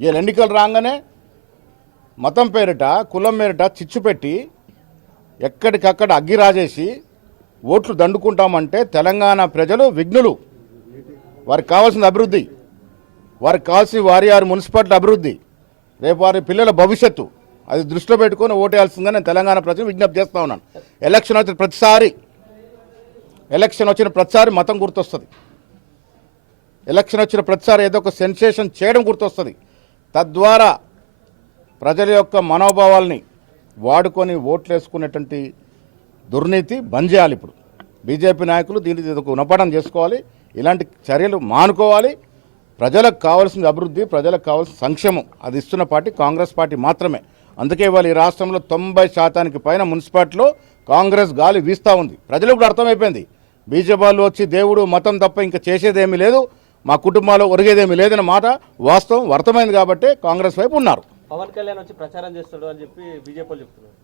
వీళ్ళు ఎన్నికలు రాగానే మతం పేరిట కులం పేరిట చిచ్చు పెట్టి ఎక్కడికక్కడ అగ్గి రాజేసి ఓట్లు దండుకుంటామంటే తెలంగాణ ప్రజలు విఘ్నులు. వారికి కావాల్సిన అభివృద్ధి, వారికి కావాల్సిన వారి మున్సిపాలిటీ అభివృద్ధి, రేపు వారి పిల్లల భవిష్యత్తు అది దృష్టిలో పెట్టుకొని ఓటేయాల్సిందిగా నేను తెలంగాణ ప్రజలు విజ్ఞప్తి చేస్తూ ఉన్నాను. ఎలక్షన్ వచ్చిన ప్రతిసారి మతం గుర్తొస్తుంది. ఎలక్షన్ వచ్చిన ప్రతిసారి ఏదో ఒక సెన్సేషన్ చేయడం గుర్తొస్తుంది. తద్వారా ప్రజల యొక్క మనోభావాల్ని వాడుకొని ఓట్లు వేసుకునేటువంటి దుర్నీతి బంద్ చేయాలి. ఇప్పుడు బీజేపీ నాయకులు దీనికి గుణపాఠం చేసుకోవాలి. ఇలాంటి చర్యలు మానుకోవాలి. ప్రజలకు కావాల్సిన అభివృద్ధి, ప్రజలకు కావాల్సిన సంక్షేమం అది ఇస్తున్న పార్టీ కాంగ్రెస్ పార్టీ మాత్రమే. అందుకే ఇవాళ ఈ రాష్ట్రంలో 90% పైన మున్సిపాలిటీలో కాంగ్రెస్ గాలి వీస్తూ ఉంది. ప్రజలకు కూడా అర్థమైపోయింది. బీజేపీ వాళ్ళు వచ్చి దేవుడు మతం తప్ప ఇంకా చేసేదేమీ లేదు, మా కుటుంబాల్లో ఒరిగేదేమీ లేదన్న మాట వాస్తవం అర్థమైంది కాబట్టి కాంగ్రెస్ వైపు ఉన్నారు. పవన్ కళ్యాణ్ వచ్చి ప్రచారం చేస్తాడు అని చెప్పి బీజేపీ చెప్తున్నారు.